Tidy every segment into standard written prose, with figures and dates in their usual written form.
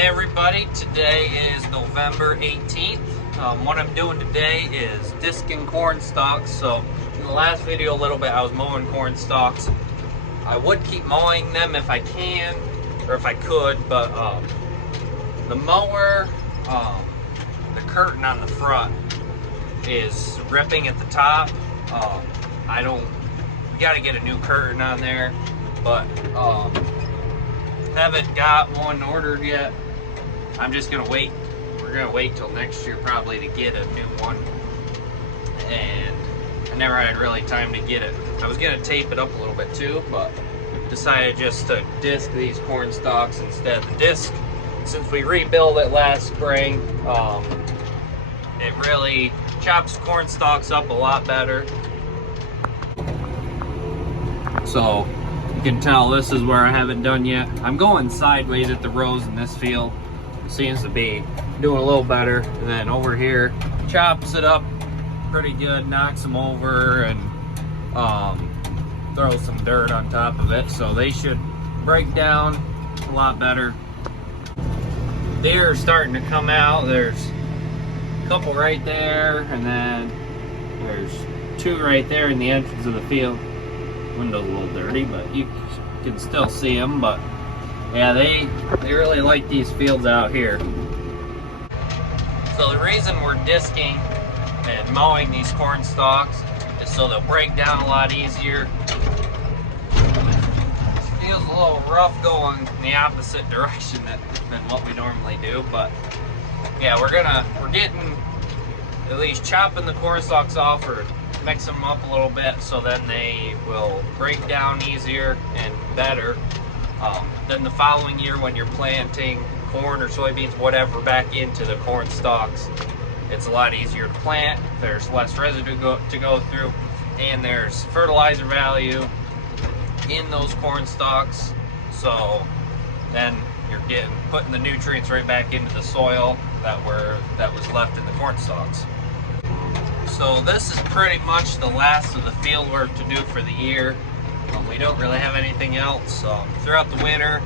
Hey everybody, today is November 18th. What I'm doing today is disking corn stalks. So in the last video a little bit I was mowing corn stalks. I would keep mowing them if I can, or if I could, but the mower, the curtain on the front is ripping at the top. We gotta get a new curtain on there, but haven't got one ordered yet. I'm just gonna wait. We're gonna wait till next year probably to get a new one, and I never had really time to get it. I was gonna tape it up a little bit too, but decided just to disc these corn stalks instead. The disc, since we rebuilt it last spring, it really chops corn stalks up a lot better. So you can tell this is where I haven't done yet. I'm going sideways at the rows in this field. It seems to be doing a little better. And then over here, chops it up pretty good, knocks them over, and throws some dirt on top of it. So they should break down a lot better. Deer are starting to come out. There's a couple right there, and then there's two right there in the entrance of the field. Window's a little dirty, but you can still see them. But yeah, they really like these fields out here. So the reason we're disking and mowing these corn stalks is so they'll break down a lot easier. It feels a little rough going in the opposite direction than what we normally do, but yeah, we're getting at least chopping the corn stalks off, or mix them up a little bit, so then they will break down easier and better. Then the following year when you're planting corn or soybeans, whatever, back into the corn stalks, it's a lot easier to plant. There's less residue to go through, and there's fertilizer value in those corn stalks. So then you're putting the nutrients right back into the soil that was left in the corn stalks. So this is pretty much the last of the field work to do for the year. We don't really have anything else. Throughout the winter,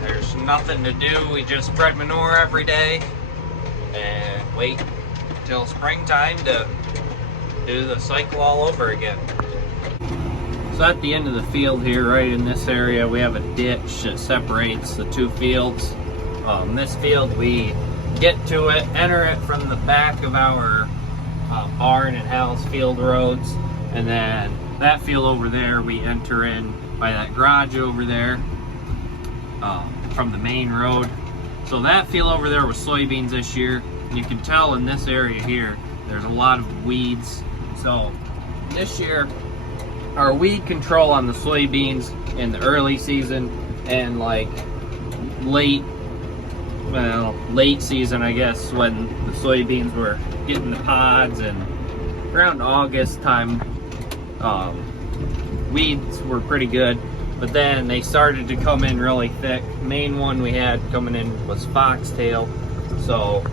there's nothing to do. We just spread manure every day and wait till springtime to do the cycle all over again. So at the end of the field here, right in this area, we have a ditch that separates the two fields. This field, we get to it, enter it from the back of our barn and house field roads, and then that field over there we enter in by that garage over there from the main road. So that field over there was soybeans this year. You can tell in this area here there's a lot of weeds. So this year our weed control on the soybeans in the early season and like late season, I guess, when the soybeans were getting the pods, and around August time, weeds were pretty good, but then they started to come in really thick. Main one we had coming in was foxtail. So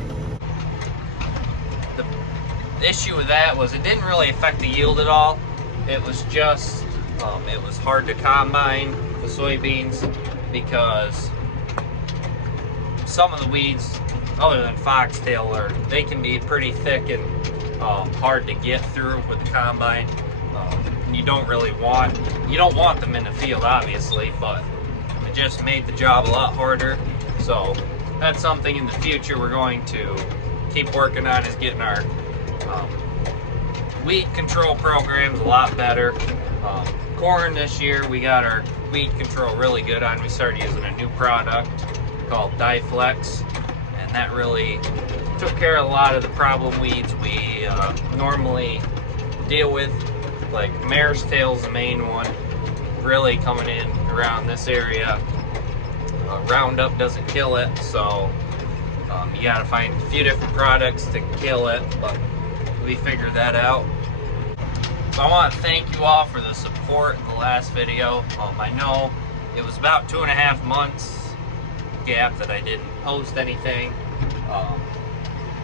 the issue with that was it didn't really affect the yield at all. It was just it was hard to combine the soybeans because some of the weeds, other than foxtail, they can be pretty thick and hard to get through with the combine. And you don't want them in the field, obviously, but it just made the job a lot harder. So that's something in the future we're going to keep working on, is getting our weed control programs a lot better. Corn this year, we got our weed control really good on. We started using a new product called Diflex, and that really took care of a lot of the problem weeds we normally deal with. Like mare's tail's the main one, really coming in around this area. Roundup doesn't kill it, so you gotta find a few different products to kill it, but we figured that out. So I want to thank you all for the support in the last video. I know it was about 2.5 months gap that I didn't post anything.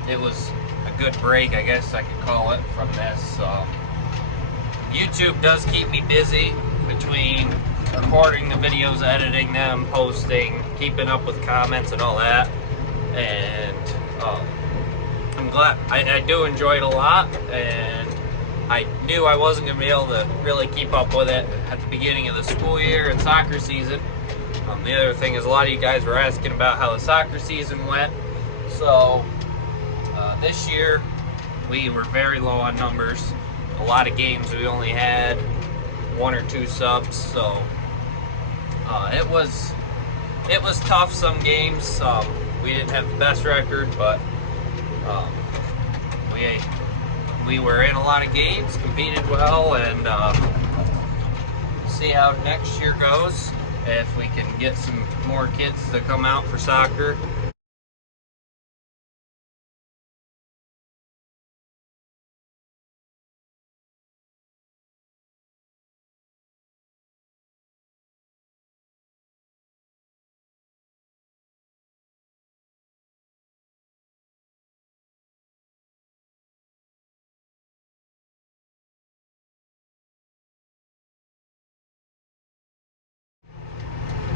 It was a good break, I guess I could call it, from this. YouTube does keep me busy between recording the videos, editing them, posting, keeping up with comments and all that. And I'm glad. I do enjoy it a lot, and I knew I wasn't going to be able to really keep up with it at the beginning of the school year and soccer season. The other thing is, a lot of you guys were asking about how the soccer season went. So this year we were very low on numbers. A lot of games we only had 1 or 2 subs, so it was tough. Some games we didn't have the best record, but we were in a lot of games, competed well, and see how next year goes. If we can get some more kids to come out for soccer.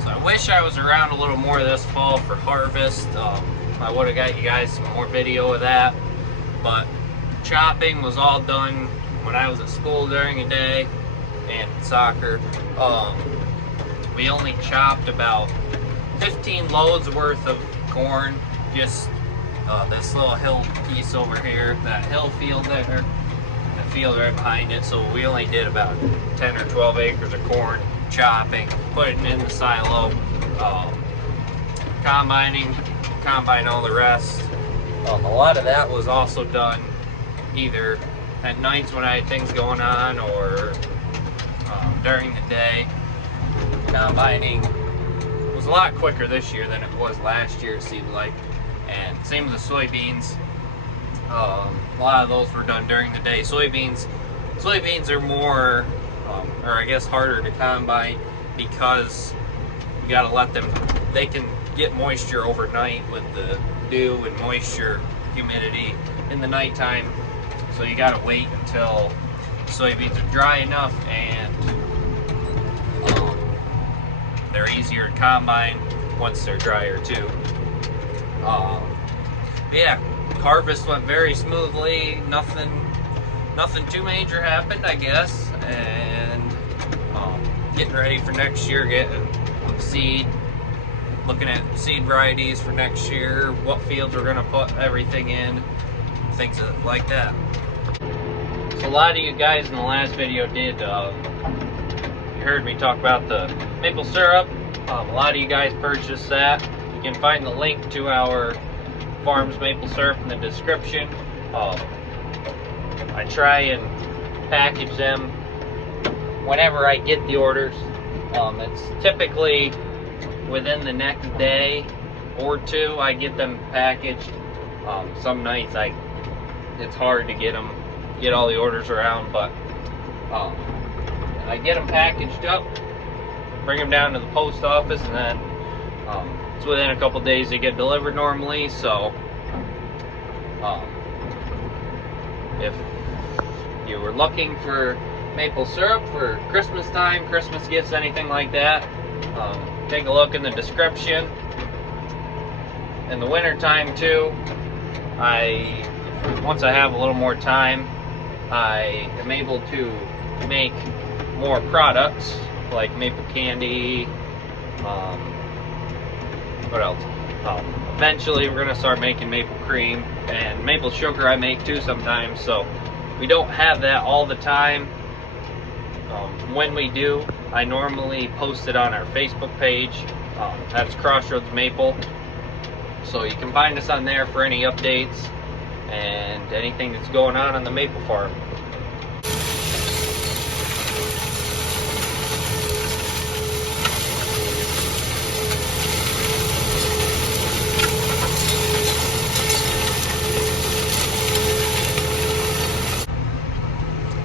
I wish I was around a little more this fall for harvest. I would have got you guys some more video of that, but chopping was all done when I was at school during the day and soccer. We only chopped about 15 loads worth of corn, just this little hill piece over here, that hill field there, and the field right behind it. So we only did about 10 or 12 acres of corn chopping, putting in the silo, combine all the rest. A lot of that was also done either at nights when I had things going on, or during the day. Combining was a lot quicker this year than it was last year, it seemed like. And same with the soybeans. A lot of those were done during the day. Soybeans are more, or I guess harder to combine, because you gotta let them, they can get moisture overnight with the dew and moisture, humidity in the nighttime. So you gotta wait until soybeans are dry enough, and they're easier to combine once they're drier too. Yeah, harvest went very smoothly. Nothing too major happened, I guess. And getting ready for next year, getting seed, looking at seed varieties for next year, what fields we're gonna put everything in, things like that. So a lot of you guys in the last video did, you heard me talk about the maple syrup. A lot of you guys purchased that. You can find the link to our farm's maple syrup in the description. I try and package them whenever I get the orders. It's typically within the next day or two I get them packaged. Some nights it's hard to get all the orders around, but I get them packaged up, bring them down to the post office, and then it's within a couple days they get delivered normally. So if you were looking for maple syrup for Christmas time, Christmas gifts, anything like that, take a look in the description. In the winter time too, once I have a little more time, I am able to make more products like maple candy. What else? Eventually we're gonna start making maple cream, and maple sugar I make too sometimes. So we don't have that all the time. When we do, I normally post it on our Facebook page. That's Crossroads Maple. So you can find us on there for any updates and anything that's going on the maple farm.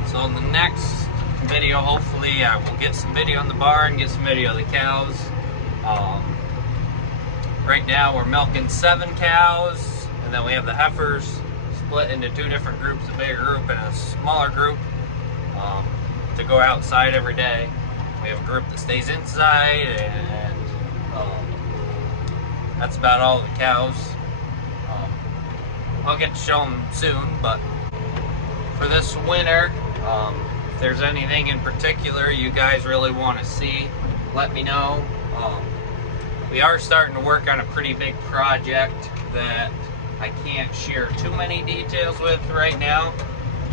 So in the next video, hopefully I will get some video on the barn, get some video of the cows. Right now we're milking 7 cows, and then we have the heifers split into 2 different groups, a bigger group and a smaller group, to go outside every day. We have a group that stays inside, and that's about all the cows. I'll get to show them soon, but for this winter, if there's anything in particular you guys really want to see, let me know. We are starting to work on a pretty big project that I can't share too many details with right now,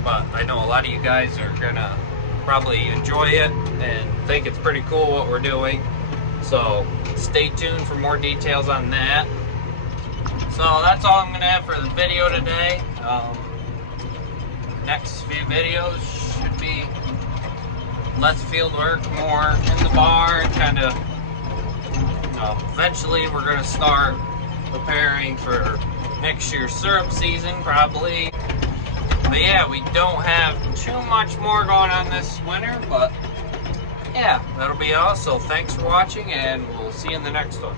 but I know a lot of you guys are gonna probably enjoy it and think it's pretty cool what we're doing. So stay tuned for more details on that. So that's all I'm gonna have for the video today. Next few videos should be less field work, more in the barn, kind of. Eventually we're gonna start preparing for next year's syrup season, probably. But yeah, we don't have too much more going on this winter, but yeah, that'll be all. So thanks for watching, and we'll see you in the next one.